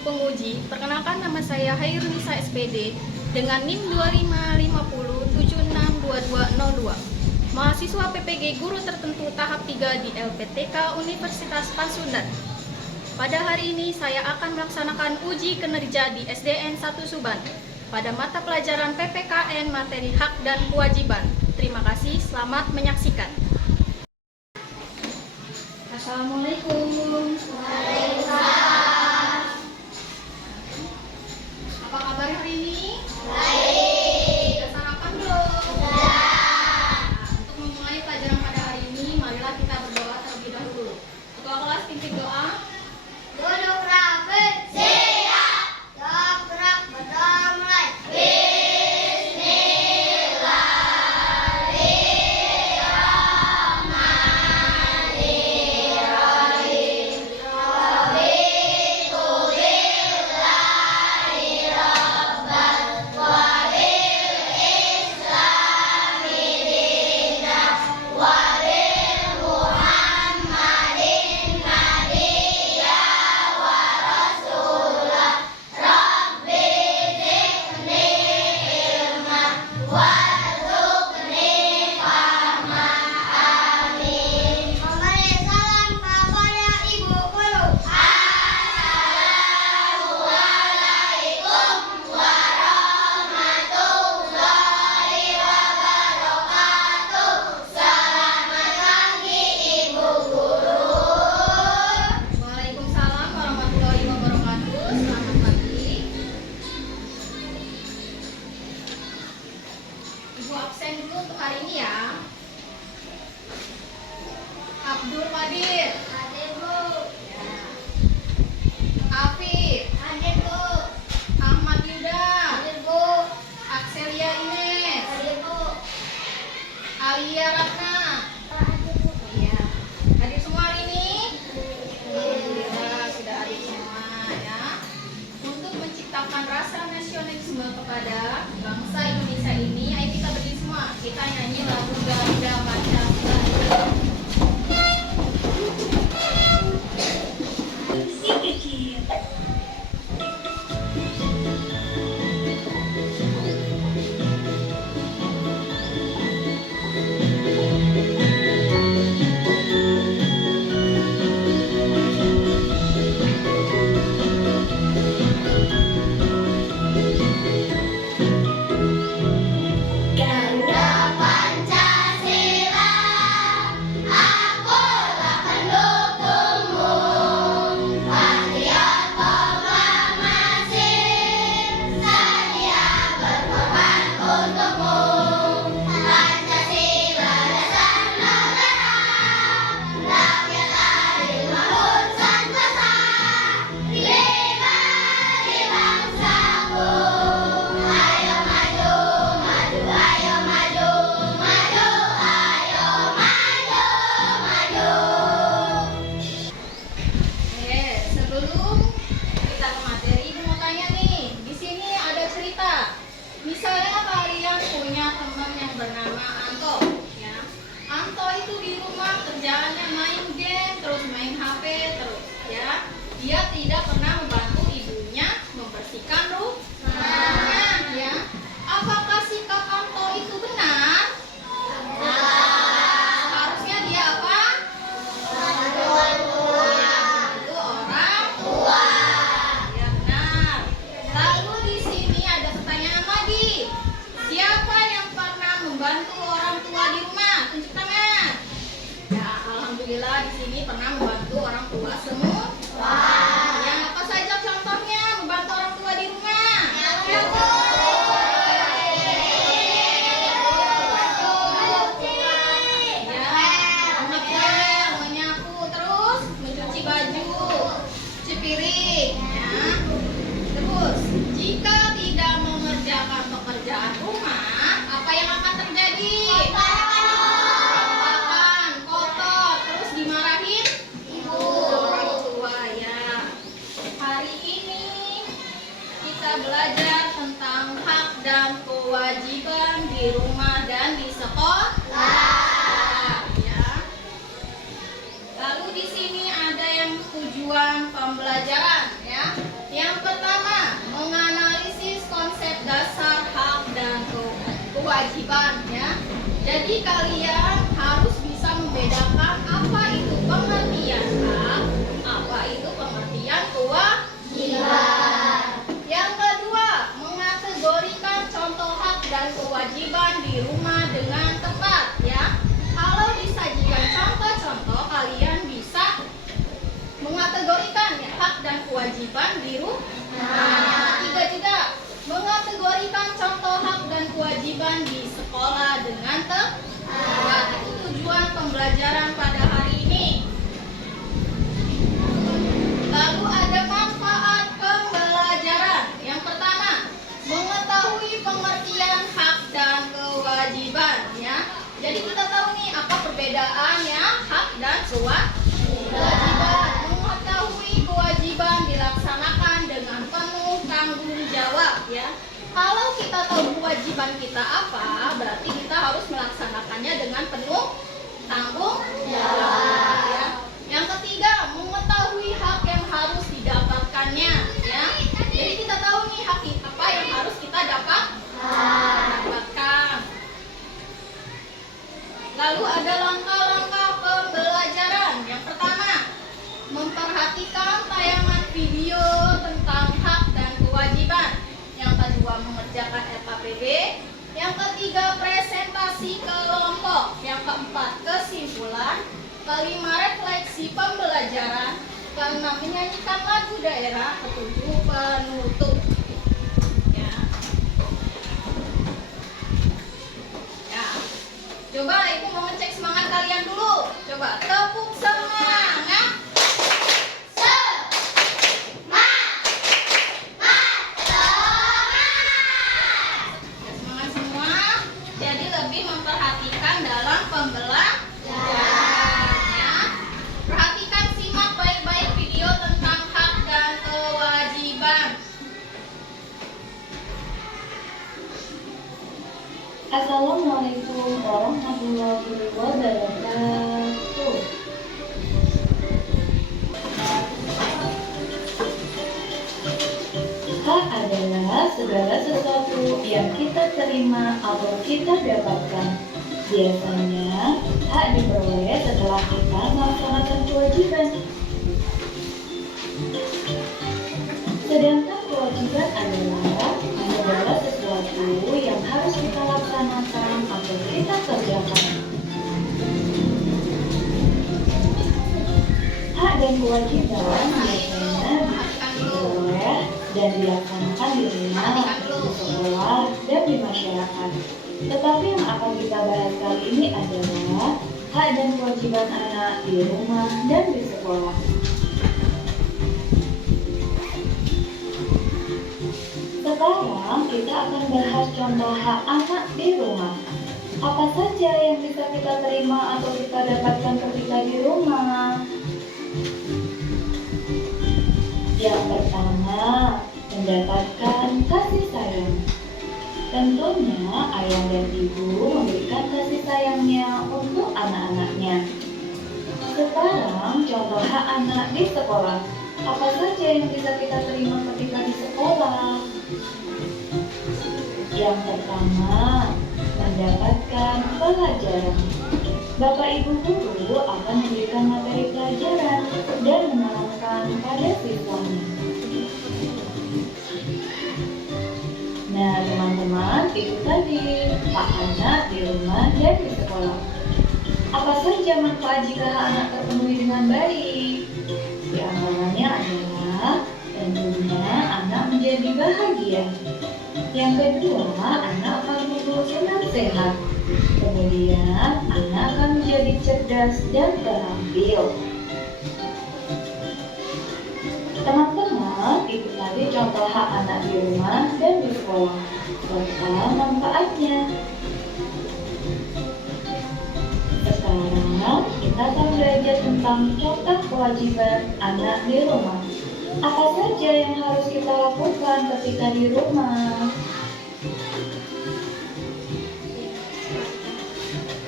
penguji. Perkenalkan, nama saya Hairunisa SPD dengan NIM 2550762202. Mahasiswa PPG Guru Tertentu tahap 3 di LPTK Universitas Pasundan. Pada hari ini saya akan melaksanakan uji kinerja di SDN 1 Suban pada mata pelajaran PPKN materi hak dan kewajiban. Terima kasih, selamat menyaksikan. Assalamualaikum. Waalaikumsalam. Apa kabar hari ini? Baik. Sudah sarapan belum? Sudah. Untuk memulai pelajaran pada hari ini, marilah kita berdoa terlebih dahulu. Ketua kelas pimpin doa. Duduk rapi. Siap. Gerak berdoa mulai. Waalaikumsalam warahmatullahi wabarakatuh. Selamat pagi. Ibu absen dulu untuk hari ini ya. Abdul Qadir. Hadir, Bu. Ya. Afif. Hadir, Bu. Ahmad Yuda. Hadir, Bu. Akselia Ines. Hadir, Bu. Alia Ratna. Hadir, Bu. Iya. Hadir semua hari ini? Alhamdulillah sudah hadir semua ya. Untuk menciptakan rasa nasionalisme kepada bangsa Indonesia ini, ayo kita berdiri semua. Kita nyanyi lagu Garuda Pancasila. Garuda Pancasila, akulah pendukungmu. Patriot proklamasi, sedia berkorban untukmu. Pancasila dasar negara, rakyat adil makmur sentosa. Lima di bangsaku, ayo maju, maju, ayo maju, maju, ayo maju, maju. Sebelum kita ke materi, Ibu mau tanya nih. Di sini ada cerita. Misalnya kalian punya teman yang bernama Anto, ya. Anto itu di rumah kerjaannya main game, terus main HP terus, ya. Dia tidak pernah membantu ibunya membersihkan rumahnya, ya. Apakah sikap Anto itu benar? Seharusnya dia apa? Itu orang tua. Ya benar. Lalu di sini ada pertanyaan lagi. Siapa yang pernah membantu orang tua di rumah? Tunjuk tangan. Ya, alhamdulillah di sini pernah membantu orang tua semua. Yang apa saja contohnya membantu orang tua di rumah? Ya, ngepel, menyapu, terus mencuci baju, cuci piring, ya. Terus, jika tidak mengerjakan pekerjaan rumah, apa yang akan terjadi? Berantakan, kotor, terus dimarahin orang tua, ya. Hari ini kita belajar tentang hak dan kewajiban di rumah dan di sekolah. Ya. Lalu di sini ada yang tujuan pembelajaran, ya. Yang kewajiban ya. Jadi kalian harus bisa membedakan apa itu pengertian hak, apa itu pengertian kewajiban. Yang kedua, mengategorikan contoh hak dan kewajiban di rumah dengan tepat ya. Kalau disajikan contoh-contoh, kalian bisa mengategorikan ya, hak dan kewajiban di rumah. Yang ketiga juga, mengategorikan contoh hak dan kewajiban di sekolah dengan tepat. Itu tujuan pembelajaran pada hari ini. Lalu ada manfaat pembelajaran. Yang pertama, mengetahui pengertian hak dan kewajiban ya. Jadi kita tahu nih apa perbedaannya hak dan kewajiban. Mengetahui kewajiban dilaksanakan dengan penuh tanggung jawab ya. Kalau kita tahu kewajiban kita apa, berarti kita harus melaksanakannya dengan penuh tanggung jawab ya. Yang ketiga, mengetahui hak yang harus didapatkannya ya. Jadi kita tahu nih hak apa yang harus kita dapatkan. Lalu ada langkah-langkah pembelajaran. Yang pertama, memperhatikan tayangan video tentang hak dan kewajiban. Yang kedua, mengerjakan LKPD. Yang ketiga, presentasi kelompok. Yang keempat, kesimpulan. Kelima, refleksi pembelajaran. Keenam, menyanyikan lagu daerah. Ketujuh, penutup. Ya. Ya. Coba ibu mau ngecek semangat kalian dulu. Coba tepuk semangat. Memperhatikan dalam pembelajaran ya. Perhatikan, simak baik-baik video tentang hak dan kewajiban. Assalamualaikum warahmatullahi wabarakatuh. Hak adalah segala sesuatu yang kita terima atau kita dapatkan. Biasanya, hak diperoleh setelah kita melaksanakan kewajiban. Sedangkan kewajiban adalah segala sesuatu yang harus kita laksanakan atau kita kerjakan. Hak dan kewajiban biasanya diperoleh dan dilaksanakan di rumah, di sekolah, dan di masyarakat. Tetapi yang akan kita bahas kali ini adalah hak dan kewajiban anak di rumah dan di sekolah. Sekarang kita akan bahas contoh hak anak di rumah. Apa saja yang bisa kita terima atau kita dapatkan ketika di rumah? Yang pertama, mendapatkan kasih sayang. Tentunya ayah dan ibu memberikan kasih sayangnya untuk anak-anaknya. Sekarang contoh hak anak di sekolah. Apa saja yang bisa kita terima ketika di sekolah? Yang pertama, mendapatkan pelajaran. Bapak Ibu guru akan memberikan materi pelajaran dan menerangkan pada siswanya. Nah teman-teman, itu tadi hak anak di rumah dan di sekolah. Apa saja manfaat jika hak anak terpenuhi dengan baik? Di antaranya adalah tentunya anak menjadi bahagia. Yang kedua, anak akan tumbuh senang sehat. Kemudian, anak akan menjadi cerdas dan terampil. Teman-teman, itu tadi contoh hak anak di rumah dan di sekolah, serta manfaatnya. Sekarang, kita akan belajar tentang contoh kewajiban anak di rumah. Apa saja yang harus kita lakukan ketika di rumah?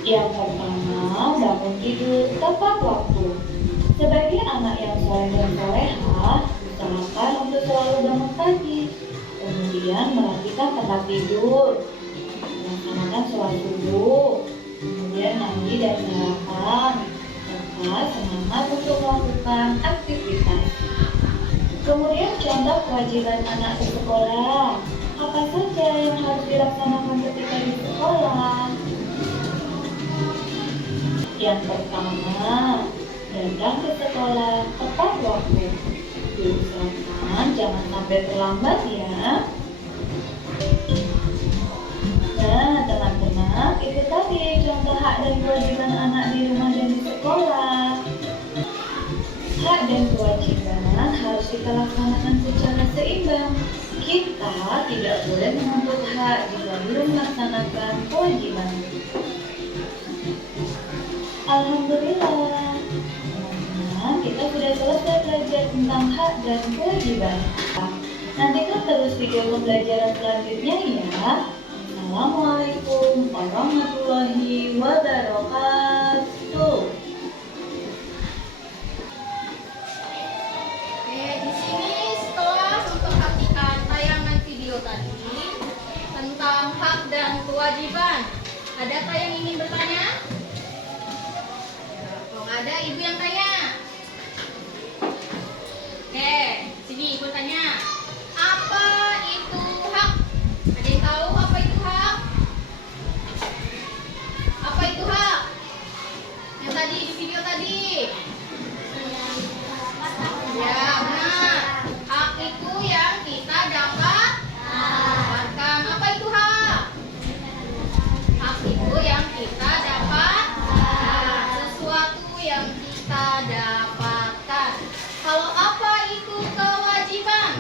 Yang pertama, bangun tidur tepat waktu. Sebagai anak yang soleh dan solehah, usahakan untuk selalu bangun pagi. Kemudian melakukan tempat tidur, melaksanakan dan harapan, serta semangat untuk melakukan aktivitas. Kemudian contoh kewajiban anak di sekolah. Apa saja yang harus dilaksanakan ketika di sekolah? Yang pertama, datang ke sekolah tepat waktu. Diusahakan jangan sampai terlambat ya. Nah, teman-teman, itu tadi contoh hak dan kewajiban anak di rumah dan di sekolah. Hak dan kewajiban harus kita laksanakan secara seimbang. Kita tidak boleh menuntut hak jika belum melaksanakan kewajiban. Alhamdulillah, teman-teman, kita sudah selesai belajar tentang hak dan kewajiban. Nantikan terus video pembelajaran selanjutnya ya. Assalamualaikum warahmatullahi wabarakatuh. Oke, di sini setelah memperhatikan tayangan video tadi tentang hak dan kewajiban, adakah yang ingin bertanya? Kalau ada, ibu yang tanya. Oke, sini ibu tanya. Apa itu hak? Ada yang tahu apa itu hak? Apa itu hak? Yang tadi di video tadi. Ya, benar. Hak itu yang kita dapat dapatkan. Apa itu hak? Hak itu yang kita dapat, sesuatu yang kita dapatkan. Kalau apa itu kewajiban?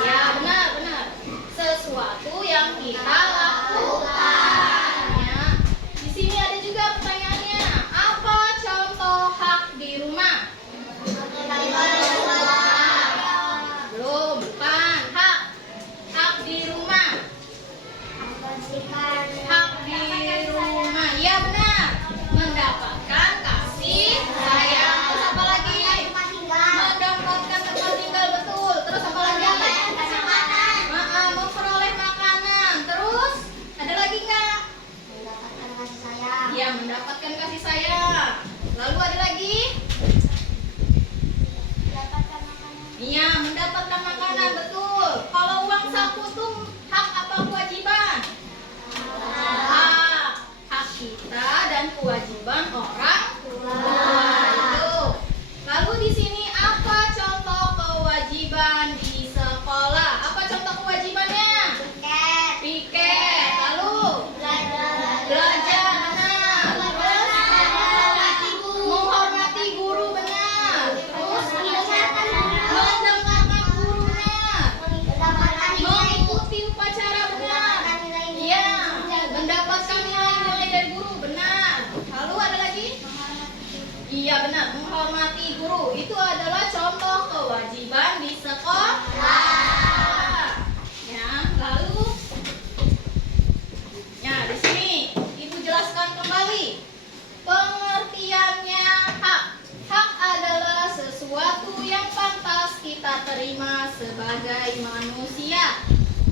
Ya, benar. Sesuatu yang kita lakukan. Ya. Di sini ada juga pertanyaannya. Apa contoh hak di rumah? Belum, bukan. Hak di rumah. Hak di rumah. Ya, benar. Mendapatkan kasih sayang. Terus apa lagi? Mendapatkan tempat tinggal, betul. Terus apa lagi? Memperoleh makanan. Terus ada lagi nggak? Ya, mendapatkan kasih sayang. Lalu ada lagi? Iya, mendapatkan makanan, betul. Kalau uang saku tuh hak apa kewajiban? Hak kita dan kewajiban orang tua itu. Lalu di sini apa contoh kewajiban di sekolah? Apa contoh kewajibannya? Piket. Lalu belajar, benar. Terus menghormati guru, benar. Terus mendengarkan guru, benar. Mengikuti upacara, benar. Iya, mendapatkan nilai-nilai dari guru, benar. Lalu ada lagi? Iya, benar. Menghormati guru itu adalah contoh kewajiban di sekolah. Ya, lalu ya di sini ibu jelaskan kembali pengertiannya hak. Hak adalah sesuatu yang pantas kita terima sebagai manusia.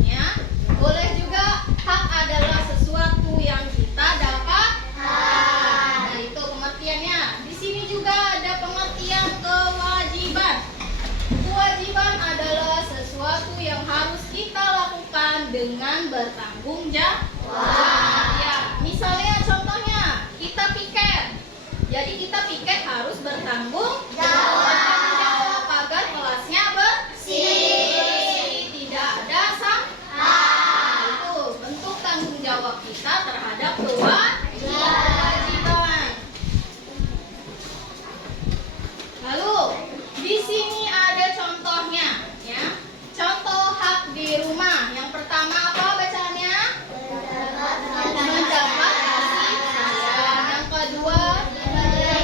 Ya, boleh juga hak adalah sesuatu yang kita dapat. Nah, itu pengertiannya. Di sini juga ada pengertian kewajiban. Kewajiban adalah sesuatu yang harus kita lakukan dengan bertanggung jawab. Ya, misalnya contohnya kita piket. Jadi kita piket harus bertanggung jawab agar kelasnya bersih, tidak ada sampah. Itu bentuk tanggung jawab kita terhadap kewajiban. Lalu di sini ada contohnya, ya. Contoh hak di rumah. Yang pertama apa bacaannya? Mendapat kasih sayang. Yang kedua, ya, benar.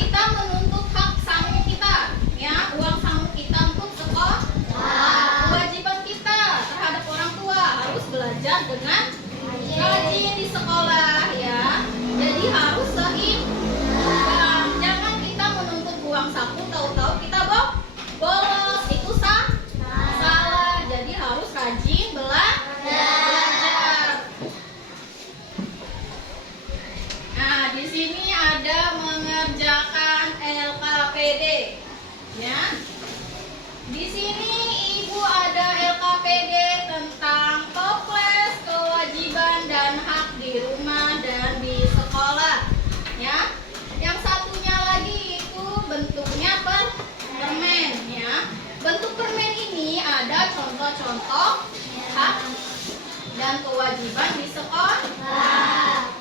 kita menuntut hak samu kita, ya, uang samu kita untuk sekolah. Kewajiban kita terhadap orang tua harus belajar dengan rajin di sekolah, ya. Jadi harus seimbang. Jangan kita menuntut uang saku tahu-tahu kita bolos, itu salah. Jadi harus rajin belajar. Nah, di sini ada mengerjakan LKPD, ya. Di sini Ibu ada LKPD tentang toples, kewajiban dan hak di rumah dan di sekolah, ya. Yang satunya lagi itu bentuknya permen, ya. Bentuk permen ini ada contoh-contoh hak dan kewajiban di sekolah.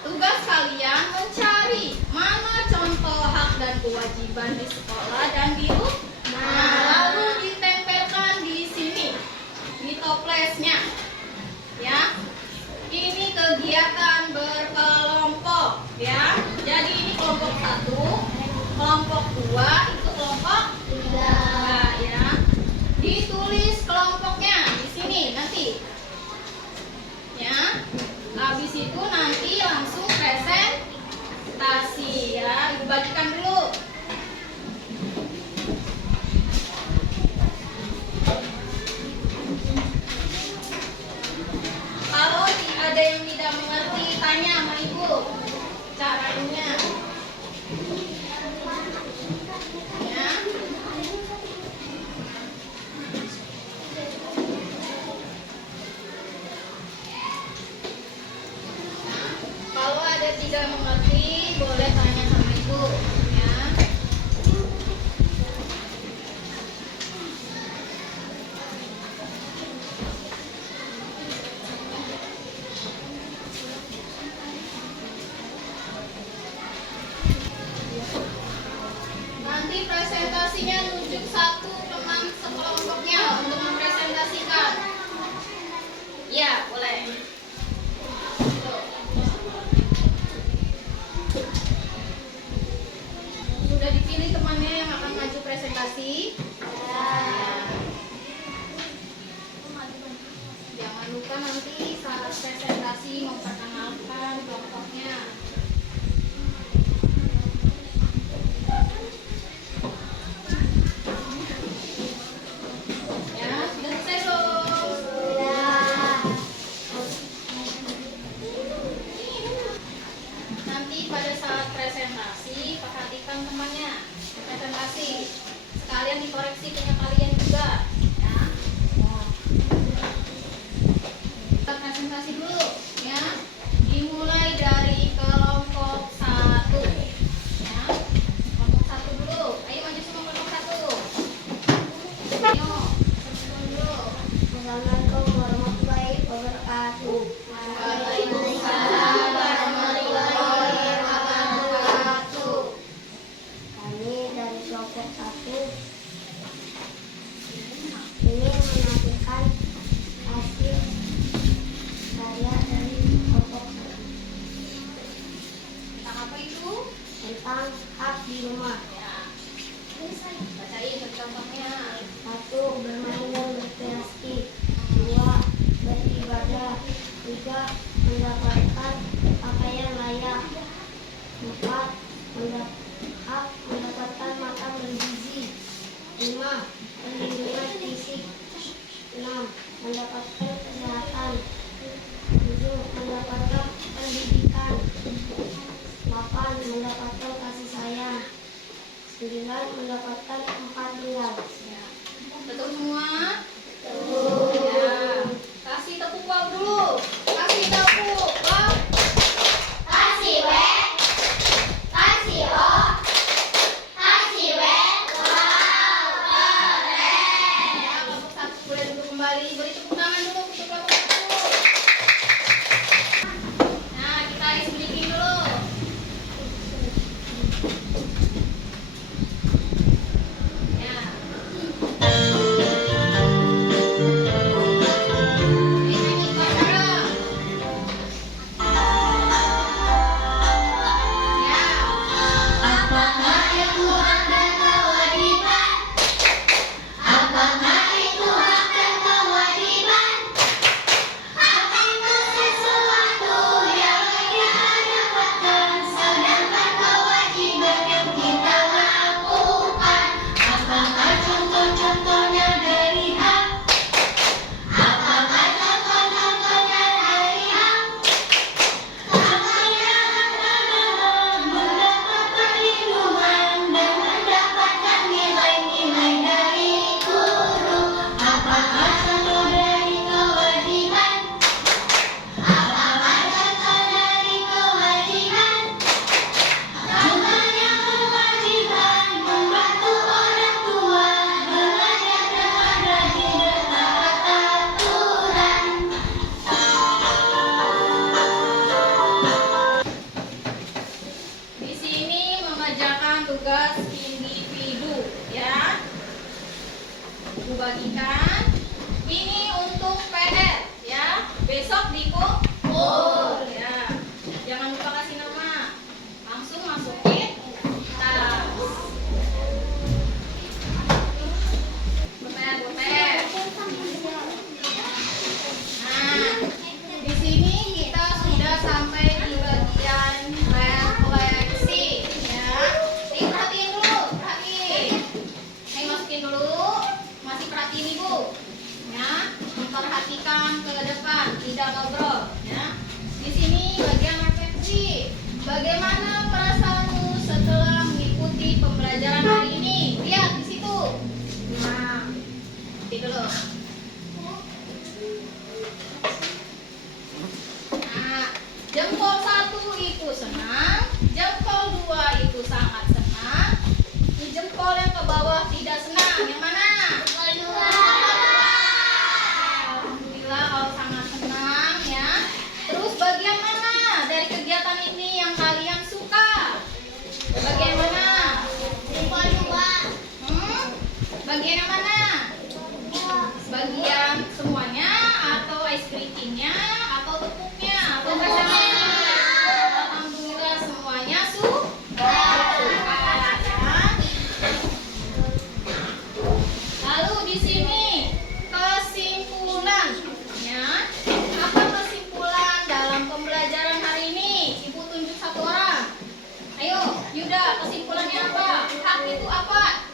Tugas kalian mencari mana contoh hak dan kewajiban di sekolah dan di rumah, lalu ditempelkan di sini di toplesnya, ya. Ini kegiatan berkelompok, ya. Jadi ini kelompok 1, kelompok 2, itu kelompok 3, ya. Ditulis kelompoknya di sini nanti, ya. Habis itu nanti langsung presentasi, ya. Ibu bagikan dulu. Kalau ada yang tidak mengerti, tanya sama Ibu caranya, ya. Kalau ada tidak mengerti, boleh tanya sama Ibu, ya. Nanti presentasinya nunjuk satu teman sekelompoknya untuk mempresentasikan. Ya, boleh. Tuh. Sudah dipilih temannya yang akan maju presentasi? Ya. Jangan lupa nanti saat presentasi memperkenalkan kelompoknya. Ya, sudah selesai belum? Nanti pada saat presentasi perhatikan temannya presentasi, sekalian dikoreksi punya kalian juga, ya. Kita presentasi dulu, ya. Dimulai dari kelompok 1, ya. Kelompok 1 dulu. Ayo maju semua kelompok 1. Ayo, dulu. Assalamualaikum warahmatullahi wabarakatuh. Waalaikumsalam warahmatullahi wabarakatuh. Kami dari kelompok 1 ingin menampilkan hasil karya dari kelompok 1 Tentang apa itu? tentang hak di rumah. Ya. Bacain contohnya. 1. Bermain dan berkreasi. 2. Beribadah. 3. Mendapatkan pakaian layak. 4. Mendapatkan makan bergizi. 5. Perlindungan fisik. 6. Mendapatkan kesehatan. 7. Mendapatkan pendidikan. 8. Mendapatkan kasih sayang. 9. Mendapatkan tempat tinggal. Ya. Betul semua? Ya. Kasih tepuk wow dulu. Kasih tepuk wow. Kasih W, kasih O, kasih W. Wow, keren. Ya, kelompok 1 boleh duduk kembali. Beri tepuk tangan dulu untuk kelompok 1. Nah, kita ice breaking dulu. 1, mengerjakan tugas individu ya. Ibu bagikan. Ini untuk PR ya. Besok dikumpul ya. Jangan lupa kasih nama. Langsung masukin tas. Beper. Nah, di sini kita sudah sampai di bagian refleksi ya. Nih perhatiin dulu, perhatiin. Nih masukin dulu, masih perhatiin ibu ya. Memperhatikan ke depan, tidak ngobrol ya. Di sini bagian refleksi. Bagaimana perasaanmu setelah mengikuti pembelajaran hari ini? Lihat di situ. Nah, nanti dulu. Nah, jempol 1 itu senang, jempol 2 itu sangat senang. Ini jempol yang ke bawah tidak senang. Yang mana? Alhamdulillah kalau sangat senang ya. Terus bagian mana dari kegiatan ini yang kalian suka? Bagian mana? Bagian yang mana? Bagian semuanya atau ice creamnya atau tepuknya atau kacangnya? Alhamdulillah semuanya suka ya. Lalu di sini kesimpulan ya. Apa kesimpulan dalam pembelajaran hari ini? Ibu tunjuk satu orang. Ayo, Yuda, kesimpulannya apa? Hak itu apa?